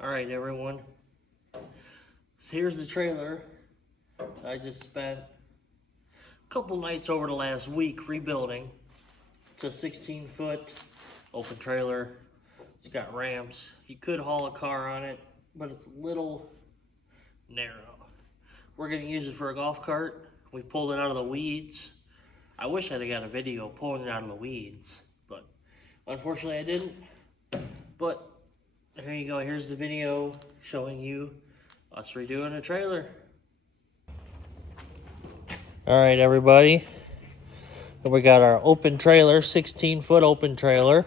Alright everyone, here's the trailer. I just spent a couple nights over the last week rebuilding. It's a 16-foot open trailer. It's got ramps. You could haul a car on it, but it's a little narrow. We're gonna use it for a golf cart. We pulled it out of the weeds. I wish I'd have got a video pulling it out of the weeds, but unfortunately I didn't. But here you go, here's the video showing you us redoing a trailer. Alright everybody, we got our open trailer, 16-foot open trailer.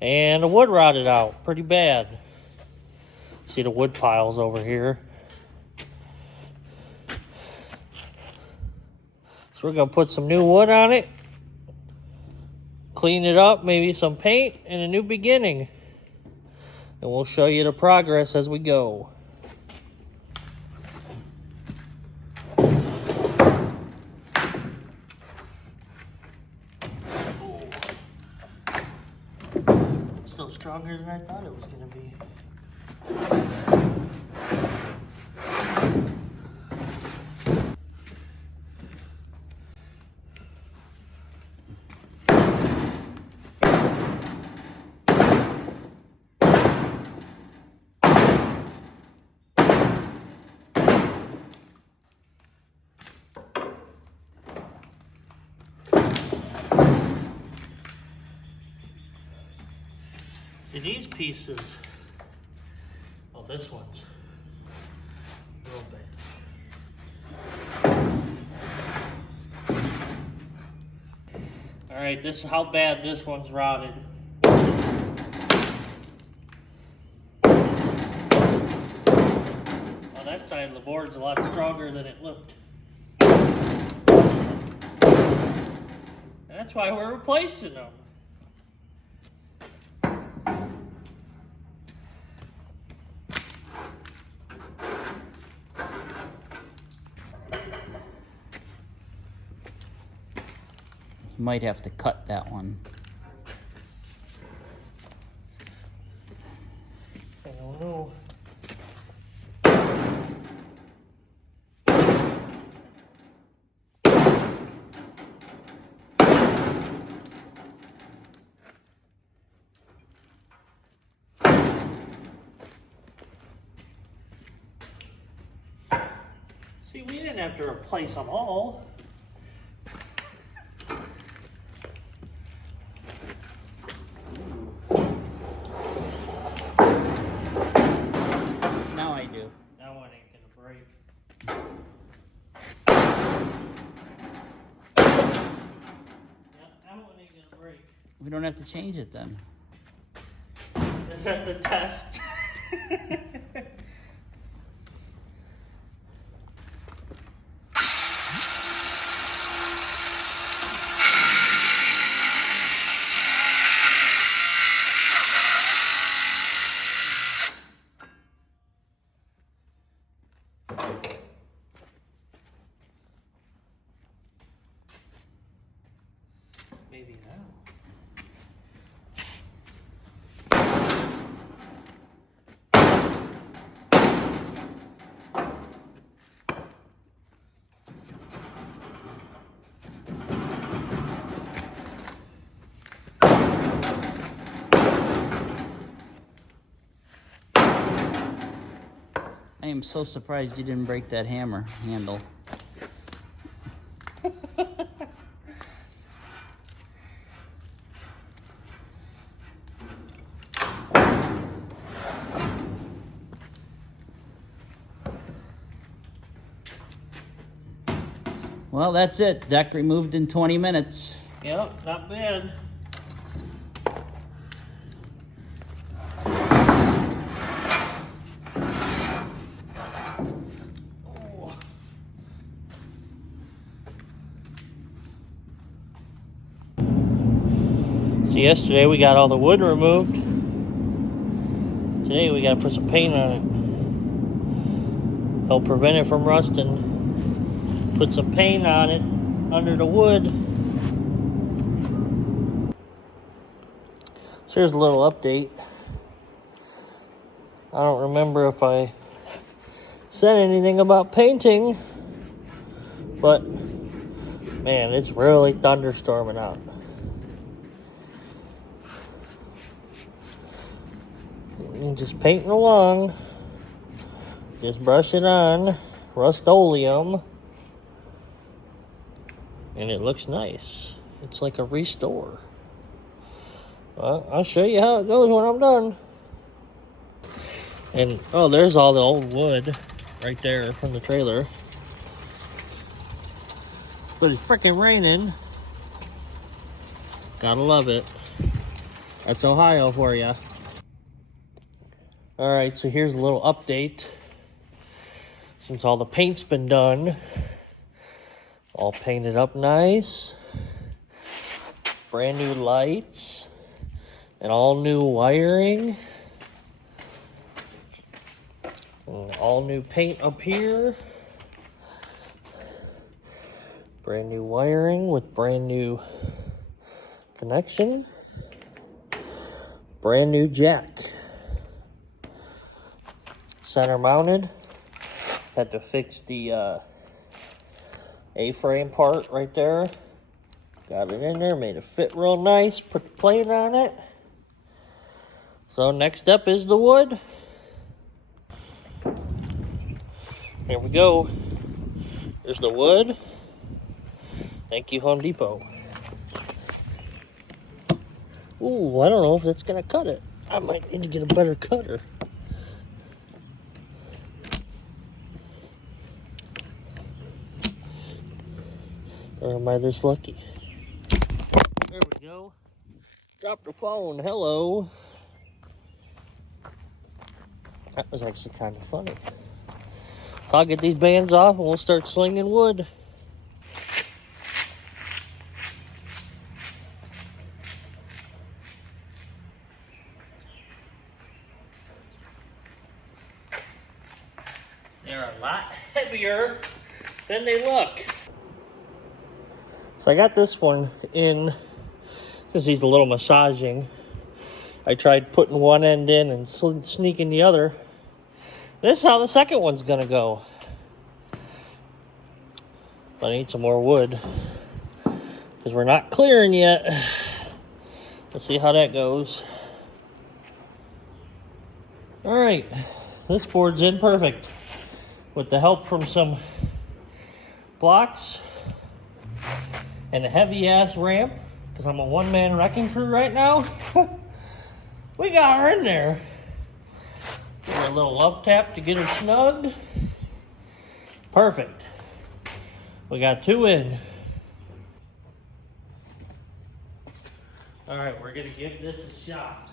And the wood rotted out pretty bad. See the wood piles over here. So we're gonna put some new wood on it, clean it up, maybe some paint, and a new beginning. And we'll show you the progress as we go. It's still stronger than I thought it was going to be. These pieces, oh, this one's real bad. All right, this is how bad this one's rotted. Well, that side of the board's a lot stronger than it looked. And that's why we're replacing them. Might have to cut that one. I don't know. See, we didn't have to replace them all. We don't have to change it then. Is that the test? Maybe now. I am so surprised you didn't break that hammer handle. Well, that's it. Deck removed in 20 minutes. Yep, not bad. So yesterday we got all the wood removed. Today we got to put some paint on it. Help prevent it from rusting. Put some paint on it under the wood. So here's a little update. I don't remember if I said anything about painting, but man, it's really thunderstorming out. And just painting along, just brush it on Rust-Oleum, and it looks nice. It's like a restore. Well, I'll show you how it goes when I'm done. And oh, there's all the old wood right there from the trailer. But it's freaking raining. Gotta love it. That's Ohio for you. Alright, so here's a little update. Since all the paint's been done, all painted up nice. Brand new lights. And all new wiring. And all new paint up here. Brand new wiring with brand new connection. Brand new jack. Center mounted. Had to fix the A-frame part right there. Got it in there, made it fit real nice. Put the plate on it. So next up is the wood. Here we go. There's the wood. Thank you, Home Depot. Ooh, I don't know if that's gonna cut it. I might need to get a better cutter. Or am I this lucky? There we go. Drop the phone. Hello. That was actually kind of funny. So I'll get these bands off and we'll start slinging wood. They're a lot heavier than they look. So I got this one in because he's a little massaging. I tried putting one end in and sneaking the other. This is how the second one's gonna go. But I need some more wood because we're not clearing yet. Let's see how that goes. All right, this board's in perfect with the help from some blocks and a heavy ass ramp because I'm a one-man wrecking crew right now. We got her in there. Give her a little love tap to get her snugged. Perfect. We got two in. All right, we're gonna give this a shot.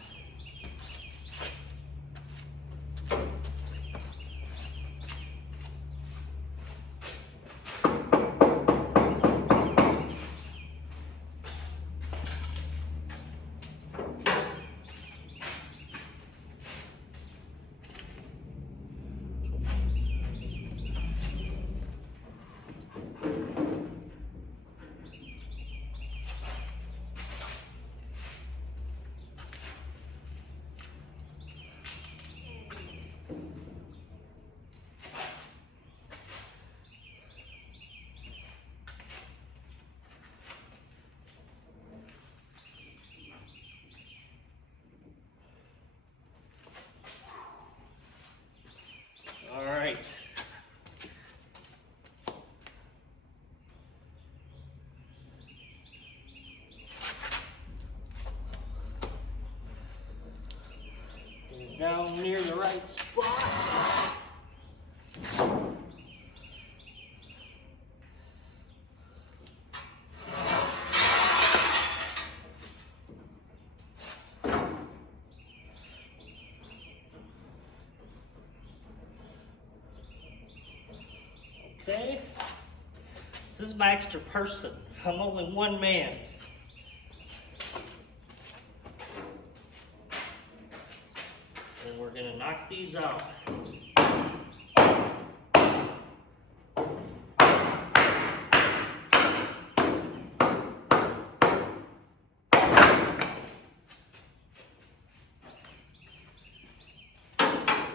All right. Down near the right spot. Okay. This is my extra person. I'm only one man. knock these out.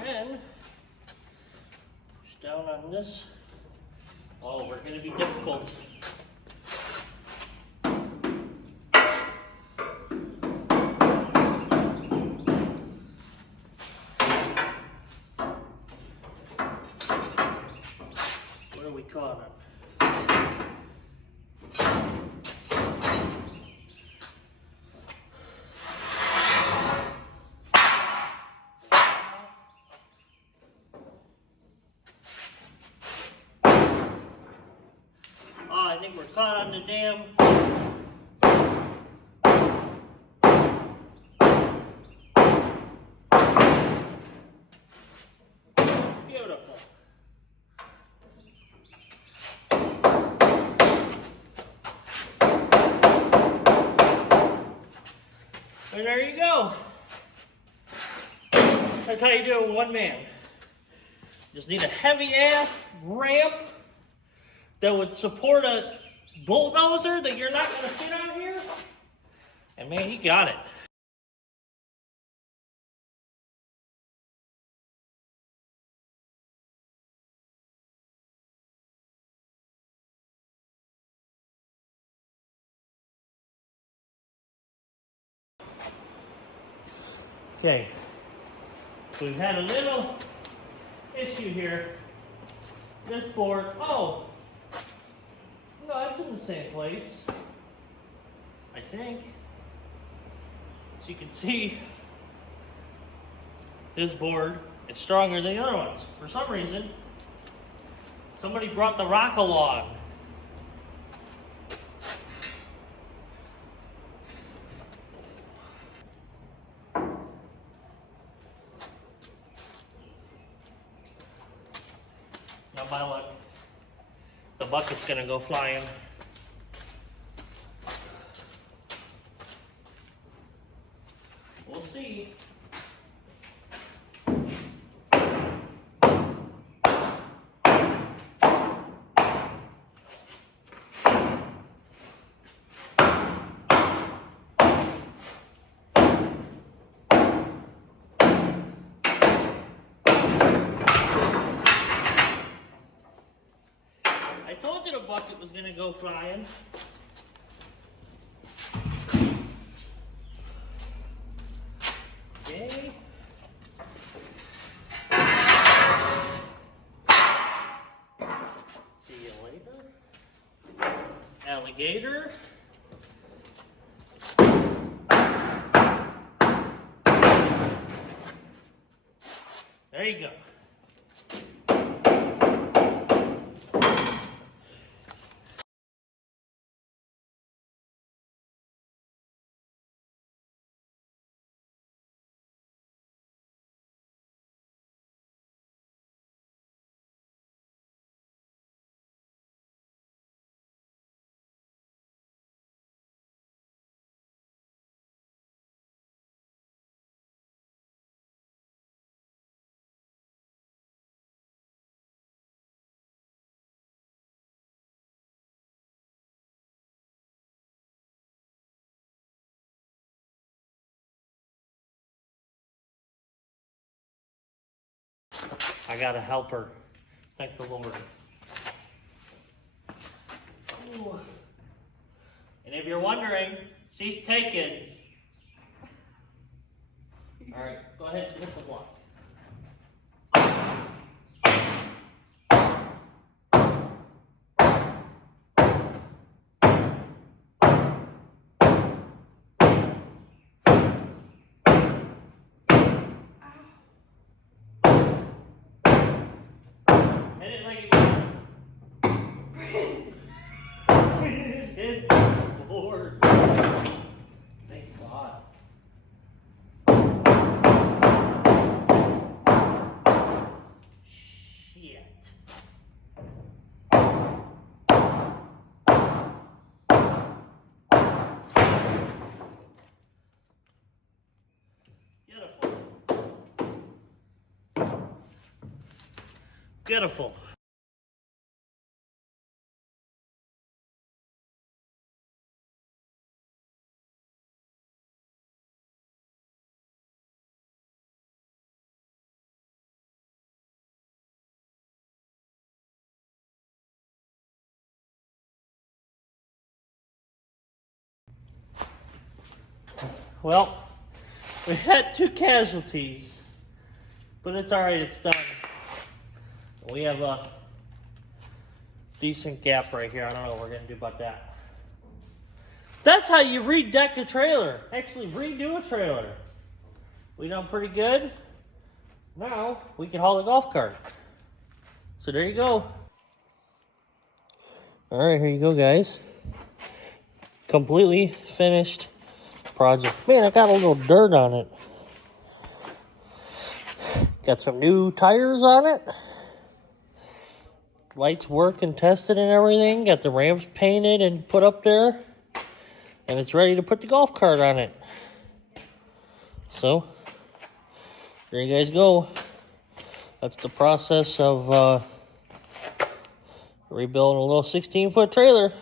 Then, push down on this. Oh, we're going to be difficult. What are we caught up? I think we're caught on the dam. Beautiful. And there you go. That's how you do it with one man. Just need a heavy ass ramp that would support a bulldozer that you're not going to fit on here. And man, he got it. Okay, so we've had a little issue here. This board, oh, no, it's in the same place, I think. As you can see, this board is stronger than the other ones. For some reason, somebody brought the rock along. Not my luck. The bucket's gonna go flying. We'll see. I told you the bucket was gonna go flying. Okay. See you later. Alligator. There you go. I got a helper. Thank the Lord. Ooh. And if you're wondering, she's taken. All right, go ahead and hit the block. Hit it like you just hit the board. Thank God. Shit. Beautiful. Beautiful. Well, we had 2 casualties, but it's alright, it's done. We have a decent gap right here. I don't know what we're gonna do about that. That's how you redeck a trailer. Actually, redo a trailer. We done pretty good. Now we can haul a golf cart. So there you go. All right, here you go, guys. Completely finished project. Man, I got a little dirt on it. Got some new tires on it. Lights work and tested and everything. Got the ramps painted and put up there. And it's ready to put the golf cart on it. So, there you guys go. That's the process of rebuilding a little 16-foot trailer.